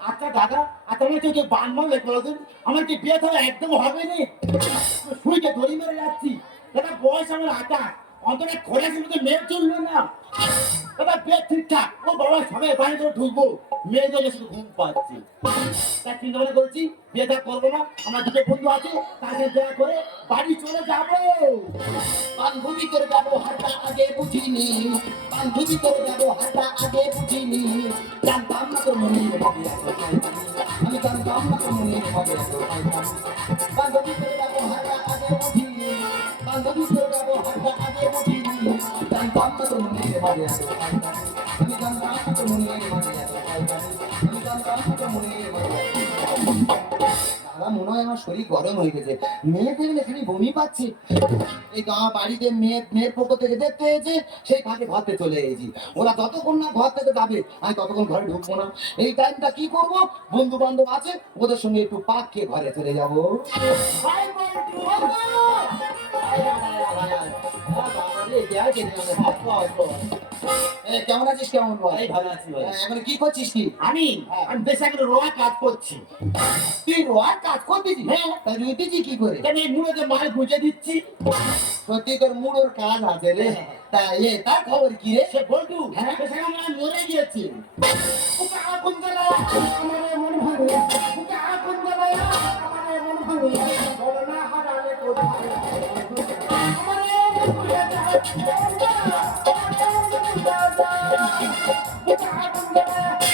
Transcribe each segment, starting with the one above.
আচ্ছা দাদা আচ্ছা আমার কেউ বান মারলে কোনোদিন আমার কি বিয়ে তাহলে একদম হবে না শুইকে দড়ি মেরে যাচ্ছি। দাদা, বয়স আমার আটা অন্তত খোলা ছিল তো মেয়ে চলবে না। দাদা বিয়ে ঠিকঠাক। ও বাবা, সবাই বাড়ি ধরে ঢুকবো। মেয়ে জন্য শুধু ঘুম পাচ্ছি। তা চিন্তা ভাবনা করছি বিয়ে থা করব না। আমার দুটো বন্ধু আছে, তাদের দেয়া করে বাড়ি চলে যাব। বান্ধবী করে যাব হাতটা আগে বুঝিনি। বান্ধবী করে যাব হাতটা আগে বুঝিনি। জানতাম না তোর মনে আমি জানতাম না তোর মনে আমার শরীর গরম হয়ে গেছে। মেয়ে দেখলে খালি বমি পাচ্ছি। এই গা বাড়িতে মেয়ে মেয়ের পক্ষ থেকে দেখতে এসেছে সেই ফাঁকে ঘরতে চলে এসেছি। ওরা যতক্ষণ না ঘর থেকে যাবে আমি ততক্ষণ ঘরে ঢুকবো না। এই টাইমটা কি করব? বন্ধু বান্ধব আছে ওদের সঙ্গে একটু পাক খেয়ে ঘরে চলে যাব। কেমন আছিস কেমন বল? ভালো আছি হ্যাঁ, এখন কি করছিস কি? আমি? আমি বেশ একটা রোয়া কাজ করছি। তুই রোয়ার কাজ করতেছিস? হ্যাঁ। রুইতেছি কি করে? মুড়োতে মাল গুঁজে দিচ্ছি? সত্যি তোর মুড়োর কাজ আছে রে। তা এ তার খবর কি রে? সে বলটু হ্যাঁ। বেশ আমরা মরে গিয়েছি। আগুন জ্বালা আমার মন ভাঙে। আগুন জ্বালা আমার মন ভাঙে। বলো না হারালে কোথায়? আমার মন যায় আগুন জ্বালা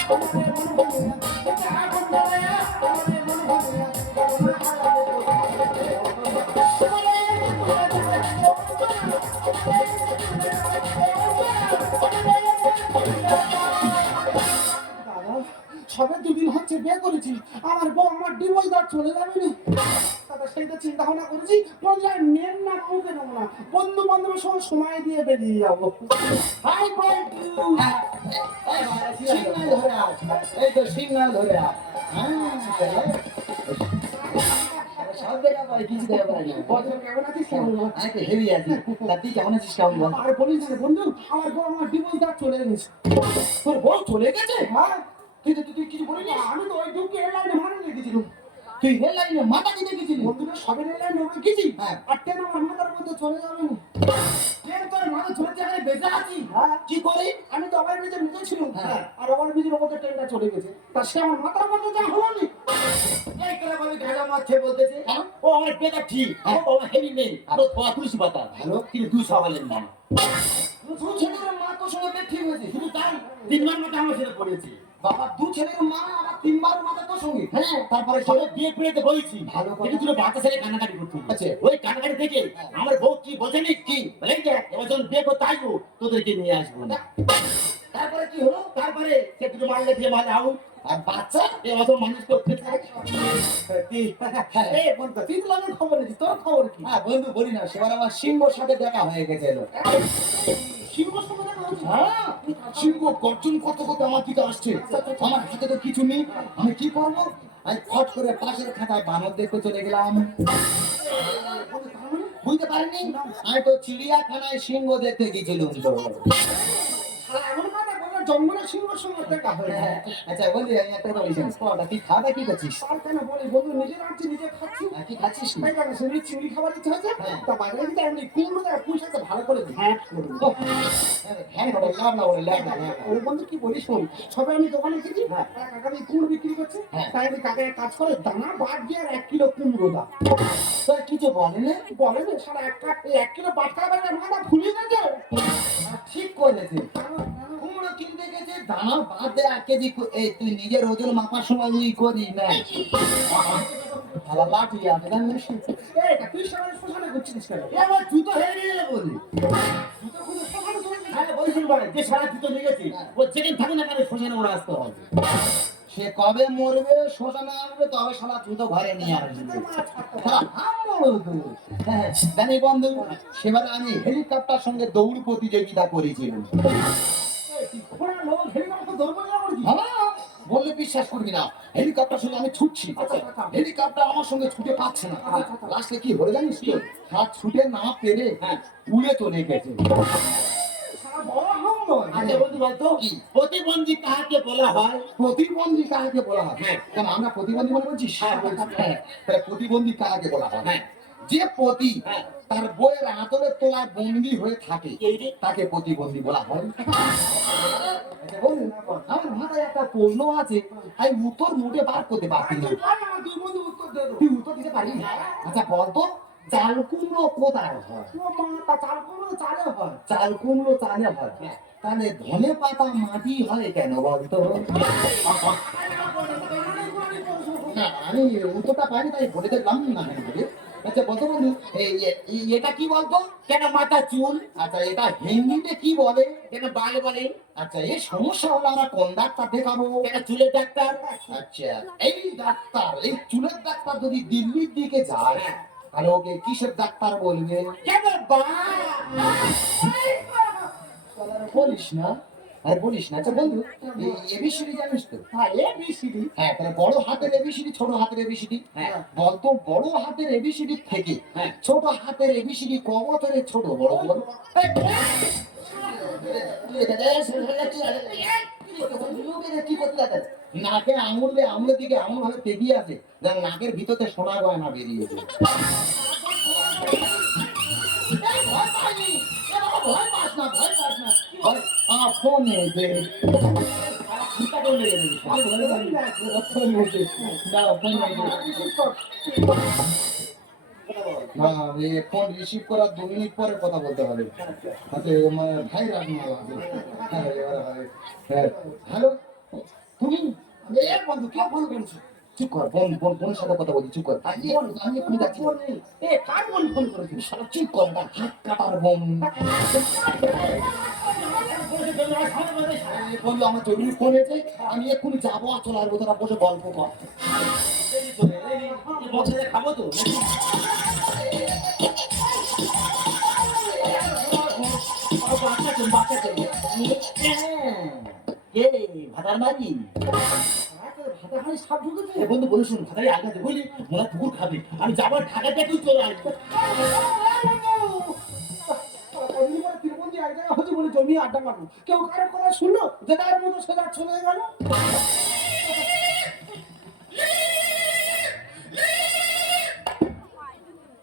চলে যাবে না। দাদা সেইটা চিন্তা ভাবনা করেছি বললাম মেয়ের না মুখে নেব না। বন্ধু বান্ধবের সঙ্গে সময় দিয়ে বেরিয়ে যাব। হাই ধরে এই তো ধরে হ্যাঁ, দেখা দেখা বছর কেমন আছিস? কেমন আমি তো কেমন বল? আর বলিস বন্ধু আমার বউ আমার ডিভোর্স চলে গেছে। তোর বউ চলে গেছে? হ্যাঁ। তুই তো তুই কিছু বলিনি আমি তো ওই ঢুকে এয়ারলাইনে মারা রেখেছিলাম তুই রেল লাইনে মাথা দিতে গেছিলি। বন্ধুরা সবে এয়ারলাইনে রেখেছি হ্যাঁ। আর ট্রেন মাথার মধ্যে চলে যাবে। ট্রেন তোর মাথা ছোট জায়গায় বেঁচে আছি। হ্যাঁ। কি করে? আমি তো ওভার ব্রিজে নিজে ছিলাম। হ্যাঁ। আর ওভার ব্রিজের ওপর ট্রেনটা চলে গেছে। তা সে আমার মাথার মধ্যে যা হলো না এই করে বলে গাঁজা মারছে বলতেছে। ও আমার পেটা ঠিক ও হেভি নেই আরও তোয়া তুলসী পাতা। ভালো। কিন্তু দুই সওয়ালের নাম দু ছেলের মা তোর সঙ্গে ঠিক হয়েছে? শুধু তাই তিনবার মতো আমার সাথে পড়েছি। বাবা দু ছেলের মা আবার তিনবার মাথা তোর সঙ্গে। হ্যাঁ তারপরে সবাই বিয়ে পেয়েতে বলেছি। ভালো। কিন্তু তুই বাচ্চা ছেলে কান্নাকাটি করতে আচ্ছা। ওই কান্নাকাটি থেকে আমার বউ কি বোঝে নি কি? বলে যে এবার যখন বিয়ে করতে আসব তোদেরকে নিয়ে আসব তারপরে কি হলো? তারপরে সে দুটো মারলে দিয়ে মারলে আউ আর বাচ্চা? এ অত মানুষ করতে চায় তুই তো আমার খবর নিছিস তোর খবর কি? হ্যাঁ বন্ধু বলি না সেবার আমার সিংহর সাথে দেখা হয়ে গেছে দেখা হচ্ছে হ্যাঁ? সিংহ গর্জন কত কত আমার দিকে আসছে। আমার হাতে তো কিছু নেই। আমি কি করব? আমি ফট করে পাশের খাতায় বানর দেখতে চলে গেলাম। বুঝতে পারিনি? আমি তো চিড়িয়াখানায় সিংহ দেখতে গেছিলাম তো। জন্মনা সঙ্গে দেখা হয়ে। আচ্ছা আমি একটা তুই খাওয়া কি করছিস? আর কেন বলি? বন্ধু নিজে রাখছি নিজে খাচ্ছি। কি খাচ্ছিস না? তাই শুনি চিংড়ি খাবার ইচ্ছে হয়েছে হ্যাঁ। তা বাজারে কিন্তু এমনি কুমড়ো দেয় পুঁই ভালো করে ঘ্যাট করে হ্যাঁ করে লাভ না বলে লাভ না লাভ বন্ধু কি বলি শোন সবে আমি দোকানে গেছি হ্যাঁ। কাকা কুমড়ো বিক্রি করছে হ্যাঁ। তাই আমি কাকা কাজ করে দানা বাদ দিয়ে আর এক কিলো কুমড়ো দাও। তোর কিছু বলে না? বলে না সারা এক এক কিলো বাটকা বাইরে মাথা ফুলিয়ে গেছে আর ঠিক করেছে। কুমড়ো কিনতে গেছে দানা বাদ এক কেজি এই তুই নিজের ওজন মাপার সময় তুই না। ভালো লাঠি জানিস এই তুই ঘুরছিস কেন? এ আমার জুতো হেরে নিয়ে বলি। হ্যাঁ বলছিল ভাই যে সারা জুতো নিয়ে গেছি ও যেদিন থাকে না কেন শ্মশানে ওরা আসতে হবে। সে কবে মরবে শ্মশানে আসবে তবে সারা জুতো ঘরে নিয়ে আসবে। হ্যাঁ, জানি বন্ধু সেবার আমি হেলিকপ্টার সঙ্গে দৌড় প্রতিযোগিতা করেছিলাম। হ্যাঁ বললে বিশ্বাস করবি না হেলিকপ্টার আমি ছুটছি আচ্ছা, আচ্ছা। হেলিকপ্টার আমার সঙ্গে ছুটে পাচ্ছে না আচ্ছা। লাস্টে কি হলো জানিস তো হাত ছুটে না পেরে হ্যাঁ। উড়ে চলে গেছে প্রতিবন্ধী কাহাকে বলা হয় প্রতিবন্ধী কাকে বলা হয় হ্যাঁ। আমরা প্রতিবন্ধী মনে হ্যাঁ, বলছি। হ্যাঁ প্রতিবন্ধী কাকে বলা হয় হ্যাঁ। যে প্রতি হ্যাঁ। তার বইয়ের আদরের তোলায় বন্দি হয়ে থাকে। তাকে প্রতিবন্ধী বলা হয়। আচ্ছা, আমার মাথায় একটা প্রশ্ন আছে। আমি উত্তর মুখে বার করতে পারছি না। তুই উত্তর দিতে পারিস? আচ্ছা বলতো চাল কুমড়ো কোথায় হয়? চাল করো, চালে হয়। চাল কুমড়ো চালে হয়। তাহলে ধনে পাতা মাটি হয় কেন বলতো? আমি উত্তরটা পাইনি তাই বলে দেখলাম না। আচ্ছা বলতো বন্ধু এটা কি বলতো? কেন মাথা চুল? আচ্ছা এটা হিন্দিতে কি বলে? কেন বাল বলে? আচ্ছা এই সমস্যা হলো আমরা কোন ডাক্তার দেখাবো? কেন চুলের ডাক্তার? আচ্ছা এই ডাক্তার, এই চুলের ডাক্তার যদি দিল্লির দিকে যায়, তাহলে ওকে কিসের ডাক্তার বলবে? কেন বা বলিস না। আর বলিস না আচ্ছা বন্ধু এবিসিডি জানিস তো? হ্যাঁ, ABCD হ্যাঁ তাহলে বড় হাতের এবিসিডি ছোট হাতের এবিসিডি হ্যাঁ। বলতো বড় হাতের এবিসিডি থেকে হ্যাঁ। ছোট হাতের এবিসিডি ক বছরের ছোট বড় বড় কি করতে নাকে আঙুল দিয়ে আঙুলের দিকে এমন ভাবে তেগিয়ে আছে যেন নাকের ভিতরে সোনা গয়না বাবা, ভয় পাস না, ভয় পাস না। ভয়- না। ফোন রিসিভ করার দু মিনিট পরে কথা বলতে হবে হাতে আমার ভাই রাখনা হ্যাঁ, হ্যাঁ, হ্যালো তুমি বন্ধু কে ফোন করেছ চুপ কর বোন বোন বোনের সাথে কথা বলছি চুপ কর আমি এক্ষুনি যাচ্ছি এ, কার বোন চুপ কর হাত কাটার বোন বন্ধু, আমার জরুরি ফোন এসে আমি এক্ষুনি যাব, আর চলে আসব তোরা বসে গল্প কর। খাব তো বন্ধু, বলে শুন ভাতারি আগে দে বুঝলি মোলা পুকুর খাবি। আমি যাবার ঢাকা থেকে চলে আসব। জায়গায় বলে জমি আড্ডা। কেউ কথা শুনলো? যে তার মতো চলে গেল?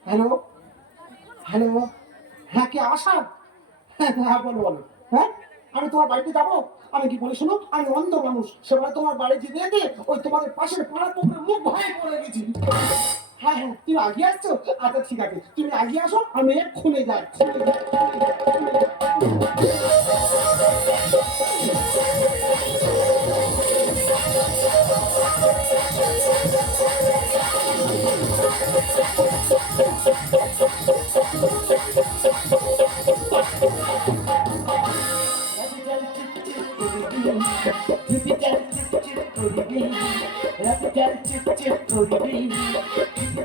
হ্যালো? হ্যালো? হ্যাঁ কে আশা হ্যাঁ হ্যাঁ বলো বলো। হ্যাঁ? আমি তোমার বাড়িতে যাব? আমি কি বলি শোনো? আমি অন্ধ মানুষ। সেবার তোমার বাড়ি যেতে ওই তোমাদের পাশের পাড়া পুকুরে মুখ ভাই পড়ে গেছি। হ্যাঁ হ্যাঁ তুমি আগে আসছো? আচ্ছা ঠিক আছে। তুমি আগে আসো আমি এক্ষুনি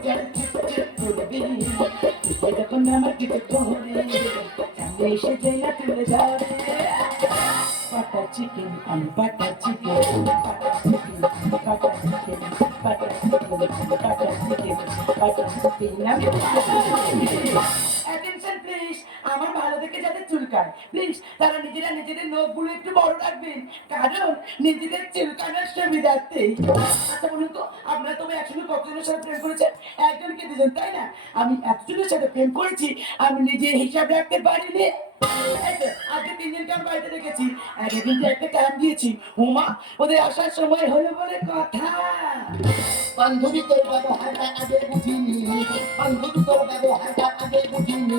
যাই যখন আমার কিছু করে সামনে এসে জেলা তুলে ধরে বাটার চিকেন আমি butter chicken butter chicken butter chicken butter chicken butter chicken butter chicken আমি আমার ভালো দেখে যাদের চুলকায় নিজেরা নিজেদের নখগুলো একটু বড় রাখবেন। কারণ নিজেদের চুলকানোর সুবিধার্থে আচ্ছা বলুন তো, আপনারা তবে একসঙ্গে কতজনের সাথে প্রেম করেছেন? একজনকে দুজন, তাই না? আমি এতজনের সাথে প্রেম করেছি, আমি নিজে হিসাব রাখতে পারিনি। আজকে বাড়িতে রেখেছি। আগে কিন্তু একটা কাম দিয়েছি। উমা, ওদের আসার সময় হলো বলে কথা। বান্ধবী তোর ব্যবহারটা আগে বুঝিনি। বান্ধবী তোর ব্যবহারটা আগে বুঝিনি।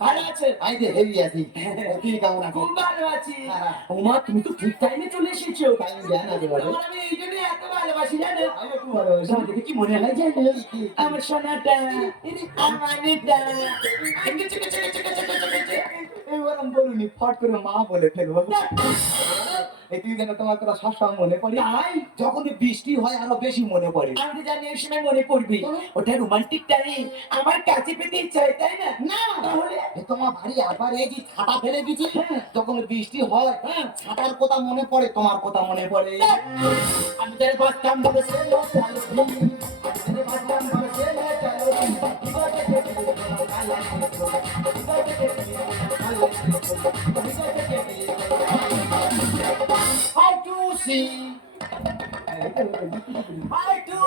আমি আমি ভালো আছে? আই দে হেভি আছি। তুই কেমন আছিস খুব ভালো আছি। হ্যাঁ। তুমি তো ঠিক টাইমে চলে এসেছ। টাইম দেয় না দেবারে আমি এই জন্য এত ভালোবাসি জানো? আমি খুব ভালোবাসি আমার দেখে কি মনে হয় জানো? আমার সোনাটা আমার মেয়েটা চিকে চিকে চিকে চিকে চিকে এবার আমি বলুনি ফট করে মা বলে ফেলব। এই তুই যেন তোমার কথা সবসময় মনে পড়ে যখন বৃষ্টি হয় আরও বেশি মনে পড়ে। আমি তো জানি ওই সময় মনে পড়বে। ওটা রোমান্টিক টাইম আমার কাছে পেতে হয় তাই না? না। তাহলে? তোমার বাড়ি আবার এই যে ছাতা ফেলে হ্যাঁ। যখন বৃষ্টি হয়। ছাতার কথা মনে পড়ে তোমার কথা মনে পড়ে। আমি সে বলে সে How to see? To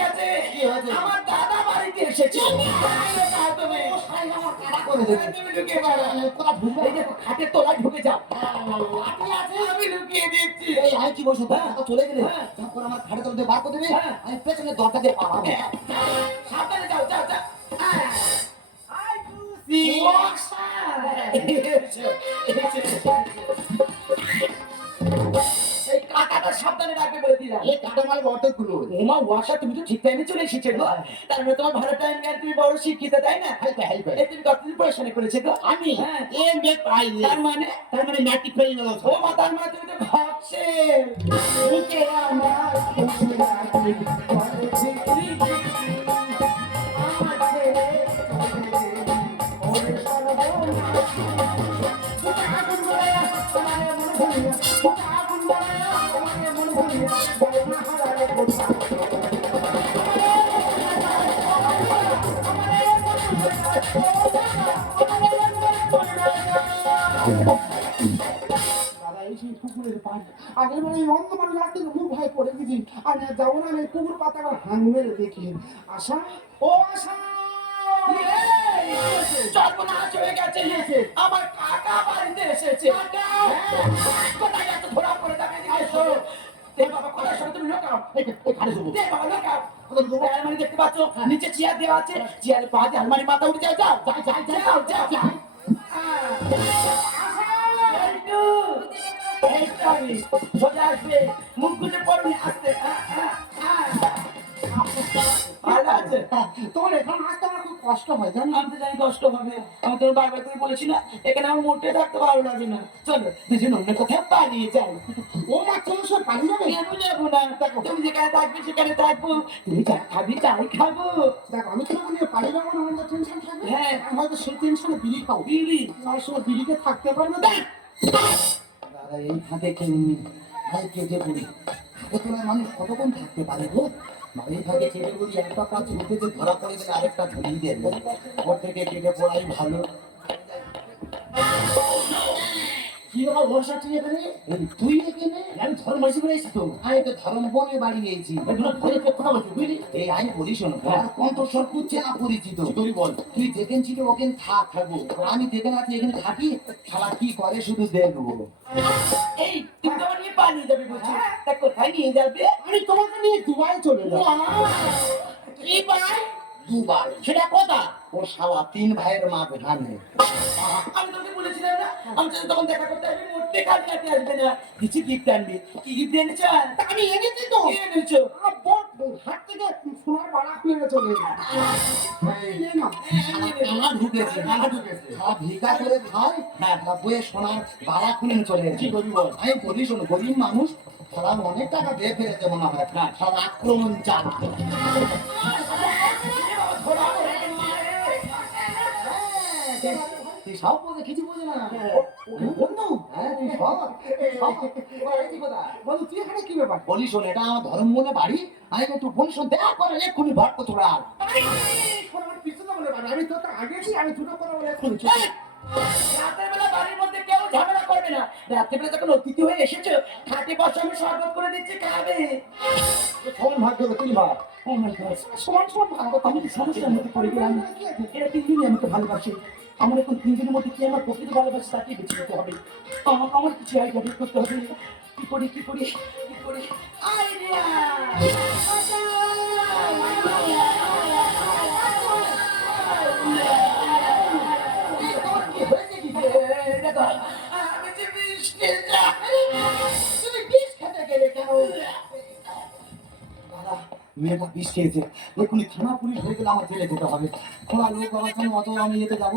গেছে। আমার দাদা বাড়িতে এসেছে। তুমি করে ঢুকে যাও। আপনি আমি লুকিয়ে দিচ্ছি। এই আয় কি বসে হ্যাঁ। চলে গেলে। হ্যাঁ। তারপর আমার ঘাড়ে তলে বার করে দেবে। হ্যাঁ। আমি পেছনে দরজা দিয়ে পালাবো। সাবধানে যাও যাও যাও। এই কাকাটা তোমার ভালো টাইম জ্ঞান তুমি বড় শিক্ষিত তাই না তুমি কতদিন পড়াশোনা করেছ আমি এম বে পাই মানে তার মানে তুমি তো ভাবছে পানি আগের বার এই অন্ধকার রাতে খুব ভয় পড়ে গেছি। না যাব না আমি পুকুর পাতাটা হাং মেরে দেখি। আশা ও আশা! সর্বনাশ হয়ে গেছে। আমার কাকা বাড়িতে এসেছে। কোথায় এত ধরা পড়ে যাবে দে বাবা কোথায় সরে? তুমি লোকাও। এখানে দেবো দে বাবা লোকাও। আলমারি দেখতে পাচ্ছ? নিচে চেয়ার দেওয়া আছে। চেয়ারের পা দিয়ে আলমারি মাথা উঠে যাও যাও। যাও যাও যাও যাও। এই তো আমি। সোজা আসবে মুখ গুজে পড়ুনি আসতে ভালো আছে তোমার এখানে আসতে আমার খুব কষ্ট হয় জানো আমি তো জানি কষ্ট হবে আমি তোর বারবার করে বলেছি না এখানে আমার মোটে থাকতে ভালো লাগে না চলো দুজন অন্য কোথাও পালিয়ে যাই ও মা চলো সব পালিয়ে যাবে কেন যাব না তুমি যেখানে থাকবে সেখানে থাকব তুমি যা খাবি তাই খাব দেখো আমি তোমাকে নিয়ে পালিয়ে যাব না আমাদের টেনশন থাকবে হ্যাঁ। আমি হয়তো সেই টেনশনে বিড়ি আমার বিড়িতে থাকতে পারবে না এই ফাঁকে খেয়ে নি ভাই কেটে পড়ি। ফাঁকে মানুষ কতক্ষণ থাকতে পারে গো? বাড়ি ফাঁকে কেটে পড়ি, একটা কাজ ধরা পড়ে গেলে আরেকটা ধরিয়ে দেবো ওর থেকে কেটে পড়াই ভালো। বাবা বর্ষা তুই এখানে তুই এখানে? আমি ধর্ম করে এসেছি তো। আমি তো ধরম বনে বাড়ি গিয়েছি এগুলো কথা বলছি বুঝলি? এই আমি বলি শোনো কণ্ঠস্বর করছে না পরিচিত তুই বল? তুই যেখান ছিল ওখানে থাক থাকব। আমি যেখানে আছি এখানে থাকি? খেলা কি করে শুধু দেখব? এই তুমি তো আমার নিয়ে পালিয়ে যাবে বলছি। তা কোথায় নিয়ে যাবে? আমি তোমাকে নিয়ে দুবাই চলে যাব। পাই দুবার। সেটা কথা? ও শালা তিন ভাইয়ের মা ঘানে আমি তোকে বলেছিলাম না? আমি তখন দেখা করতে আসবি মোটে কাজ কাটতে আসবে না। কিছু গিফট আনবি? কি গিফট এনেছো? আমি এনেছি তো। এনেছো? হাত থেকে সোনার বাড়া খুলে চলে গরিব মানুষ তারা অনেক টাকা দিয়ে ফেলেছে মনে হয়। আক্রমণ চাল। সব বোঝে কিছু বোঝে না বন্ধু হ্যাঁ তুই সব কি তুই এখানে কি ব্যাপার বলি শোন এটা আমার ধর্ম মনে বাড়ি আমি একটু বোন শোন দেখা করে এক্ষুনি আমার পিছনে আমি তো আগে আমি দুটো কথা বলে এখন রাতের বেলা বাড়ির মধ্যে কেউ ঝামেলা করবে না রাতের বেলা যখন অতিথি হয়ে এসেছ খাটে বসে আমি শরবত করে দিচ্ছি খাবে তুই ভাব ও মাই গড সমান সমান ভালো আমি সমস্যার মধ্যে পড়ে গেলাম এরা তিনজনই আমাকে ভালোবাসে আমার এখন তিনজনের মধ্যে কি আমার প্রকৃত ভালোবাসে তাকে বেছে নিতে হবে? আমার কিছু আইডিয়া বের করতে হবে। কি করি কি করি কি করি? আইডিয়া মেয়েটা বিষ খেয়েছে। এক্ষুনি থানা পুলিশ হয়ে গেলে আমার জেলে যেতে হবে। খোলা লোক আমার জন্য অত আমি যেতে যাব।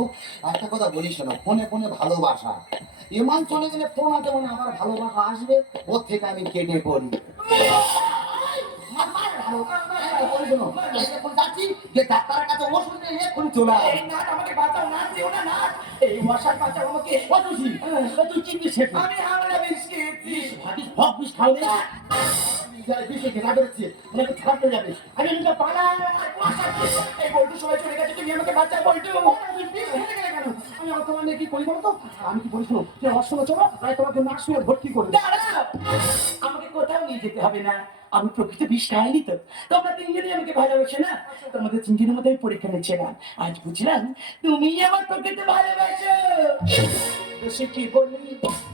একটা কথা বলিস না ফোনে ফোনে ভালোবাসা। এমান চলে গেলে ফোন আছে মানে আমার ভালোবাসা আসবে, ওর থেকে আমি কেটে পড়ি। ডাক্তারের কাছে ওষুধ নিয়ে এক্ষুনি চলে আয়। এই আমাকে বাঁচাও, নাট দিও না, নাট। এই মশার বাঁচাও আমাকে তুই কি কি শেখ আমি হামলা বিষ খেয়েছি ভাবিস বিষ খাও রে যারা বিষে ঘেরা বেরোচ্ছে ওনাকে ছাড়তে যাবে। আমি নিজে পালাই। এই বল্টু সবাই চলে গেছে তুমি আমাকে বাঁচাও বল্টু। আমি? আমি আবার তোমার নিয়ে কি করি বলতো আমি কি বলি শোনো যে আমার সঙ্গে চলো তাই তোমাকে নার্সিংয়ে ভর্তি করবে আমাকে কোথাও নিয়ে যেতে হবে না। আমি প্রকৃত খাইনি তো তোমরা তিনজনই আমাকে ভালোবাসে না? তোমাদের তিনজনের মধ্যে আমি পরীক্ষা নিচ্ছিলাম। আজ বুঝলাম তুমি আমার প্রকৃত ভালোবাসো। বেশি কি বলি?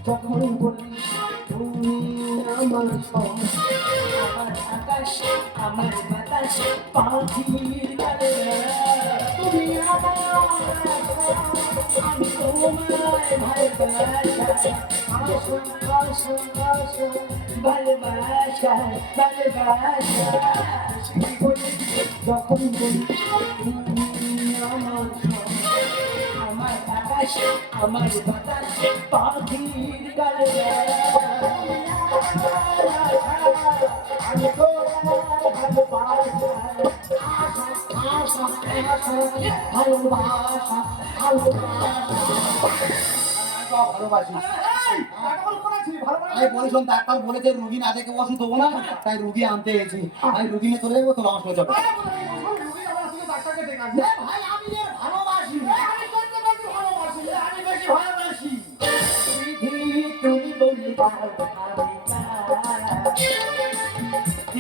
যখন বলি তুমি আমার আমার আকাশ আমার বাতাস পাখির গানে তুমি আমার আমি তোমায় ভালোবাসা আসো আসো আসো ভালোবাসা ভালোবাসা যখন বলি আমার আমার আকাশ আমার বাতাস, পাখির গানে ভালোবাসা ভালোবাসা ভালোবাসি ডাক্তার বলেছে রুগী না দেখে ওষুধ দেবো না তাই রুগী আনতে এসেছি আমি রুগী নিয়ে চলে যাব তো আমার সঙ্গে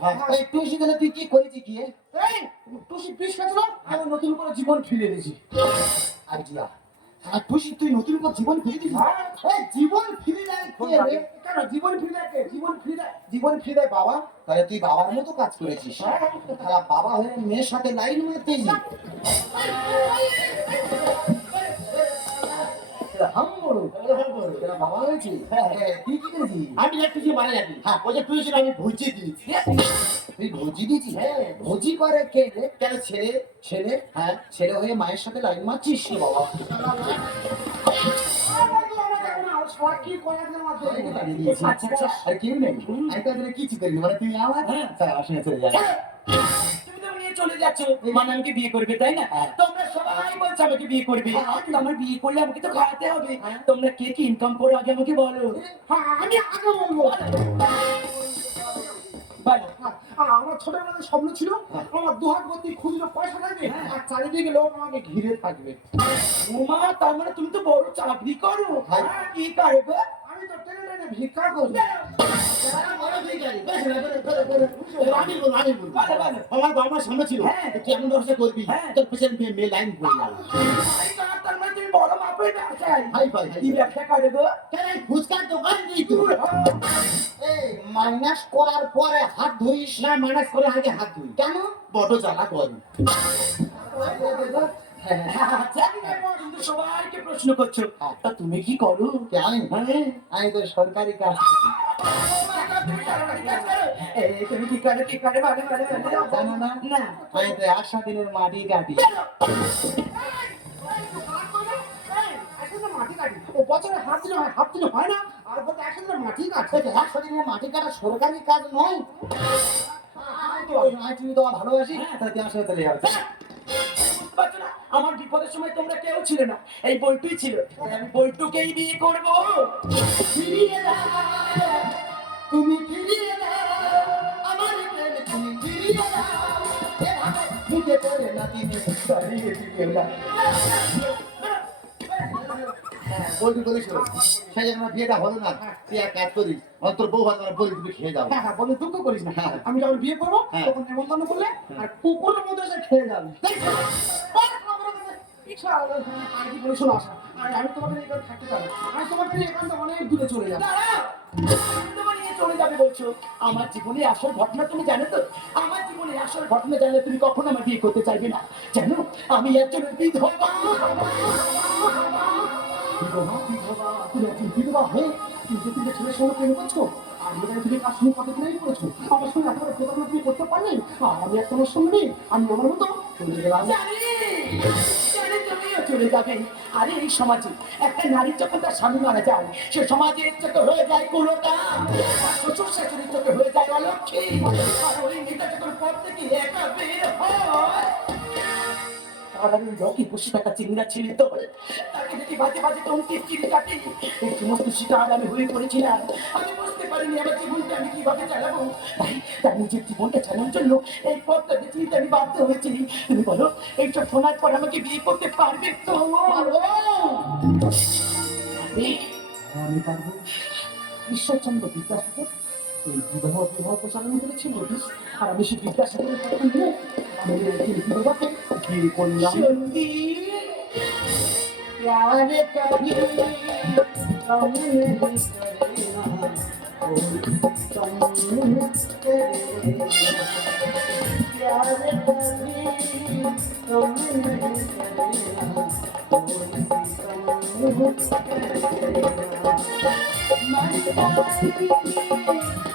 হ্যাঁ, আমি নতুন করে জীবন ফিরে দিয়েছি আইডিয়া আর টুসি তুই নতুন করে জীবন ফিরে দিবি? হ্যাঁ। এই জীবন ফিরে দেয় কে রে? কেন জীবন ফিরে কে? জীবন ফিরে জীবন ফিরে বাবা? তাহলে তুই বাবার মতো কাজ করেছিস। তাহলে বাবা হয়ে মেয়ের সাথে লাইন হয়েছে? হ্যাঁ তুই করেছিস? আমি একটু মারা যাবি। হ্যাঁ ওই যে তুই আমি ভুজিয়ে দিয়েছি। তুই ভুজি দিয়েছিস? হ্যাঁ ভুজি করে কে? রে কেন ছেলে? ছেলে? হ্যাঁ ছেলে হয়ে মায়ের সাথে লাইন মারছিস বাবা। আর কেউ নেই। আমি কিছু করিনি মানে তুই আমার? হ্যাঁ। তাই চলে যাস তুমি চলে যাচ্ছ। মানে আমাকে বিয়ে করবে তাই না? তোমরা সবাই বলছো আমাকে বিয়ে করবে। আমার বিয়ে করলে আমাকে তো খাওয়াতে হবে। তোমরা কে কি ইনকাম করে আগে আমাকে বলো। হ্যাঁ আমি আগে বলব বলো। আর আমার ছোটবেলায় স্বপ্ন ছিল আমার দুহাত ভর্তি খুচরো পয়সা থাকবে আর চারিদিকে লোক আমাকে ঘিরে থাকবে উমা তার মানে তুমি তো বড় চাকরি করো হ্যাঁ। কি করবে আমি তো টেনে টেনে ভিক্ষা করব। আমার বাবা মার সামনে ছিল হ্যাঁ। তুই কেমন ব্যবসা করবি হ্যাঁ। তোর পেছনে মেয়ে লাইন মানে তুমি বড় মাপের ব্যবসায়ী হাই ফাই কি ব্যবসা করে গো ফুচকার দোকান দিই তুই এই মাইনাস করার পরে হাত ধুইস না মাইনাস করে আগে হাত ধুই কেন বড় জ্বালা কর আচ্ছা, সবাইকে প্রশ্ন করছ তা তুমি কি করো আমি হ্যাঁ আমি তো সরকারি কাজ করি। তুমি কি করে কি করে ভালো ভালো ভালো জানো না না আমি তো একশো দিনের মাটি কাটি মাটি কাটি বছরে হাত দিলে হয় হাত দিলে হয় না। আর বলতে একসাথে মাটি কাটছে একশো দিনের মাটি কাটা সরকারি কাজ নয়? তো তুমি তো ভালোবাসি পারছ না? আমার বিপদের সময় তোমরা কেউ ছিল না। এই বইটুই ছিল। আমি বইটুকেই বিয়ে করব। ফিরিয়ে তুমি ফিরিয়ে আমার তুমি ফিরিয়ে দাও। মুখে করে না দিনে সরিয়ে দিও না। হ্যাঁ, বলবি বলেছিল সেই জন্য আমার বিয়েটা হলো না। তুই এক কাজ করিস অন্তর বউ ভালো বলি তুমি খেয়ে যাও। হ্যাঁ হ্যাঁ বলে দুঃখ করিস না। হ্যাঁ। আমি যখন বিয়ে করব হ্যাঁ। তখন নেমন্তন্ন করলে আর কুকুরের মধ্যে এসে খেয়ে যাবে। আমি তোমাকে নিয়ে থাকতে পারব আমি তোমাকে এখান থেকে অনেক দূরে চলে যাব। চলে যাবে বলছো। আমার জীবনে আসল ঘটনা তুমি জানো তো? আমার জীবনে আসল ঘটনা জানলে তুমি কখনো আমার বিয়ে করতে চাইবে না। জানো আমি একজন বিধবা। তুমি একজন বিধবা হয়ে তিনটে তিনটে ছেলের সঙ্গে করছ আর তুমি কার সঙ্গে কত প্রেম করেছ আমার সঙ্গে একেবারে তুমি করতে পারলে আমি এক তোমার আমি আমার মতো চলে চলে যাবে আরে এই সমাজে একটা নারীর যখন তার স্বামী মারা যায় সে সমাজের চোখে হয়ে যায় আর শ্বশুর শাশুড়ির চোখে হয়ে যায় অলক্ষী আর ওই মেয়েটা যখন পর থেকে একা বের হয় চিংড়া তো। তাকে যদি বাজে বাজে এই সমস্ত শিকার আমি হয়ে পড়েছিলাম আমি বুঝতে পারিনি আমার জীবনটা আমি কীভাবে চালাবো। তাই তার নিজের জীবনটা চালানোর জন্য এই পথটা বেছে নিতে আমি বাধ্য হয়েছি। তুমি বলো, এইসব শোনার পর আমাকে বিয়ে করতে পারবে তো? আমি পারব। ঈশ্বরচন্দ্র বিদ্যাসাগর এই বিবাহ বিবাহ প্রচারণ করেছিল আর আমি সেই বিদ্যাসাগরের কথা নিয়ে আমি এই বিবাহকে বিয়ে করলাম प्यार कभी कम नहीं करेगा कोई कम करेगा प्यार कभी कम नहीं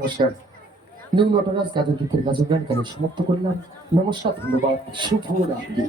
নমস্কার। নিউ নটরাজ গাজর গীতের গাজর গান সমাপ্ত করলাম। নমস্কার ধন্যবাদ শুভ রাত্রি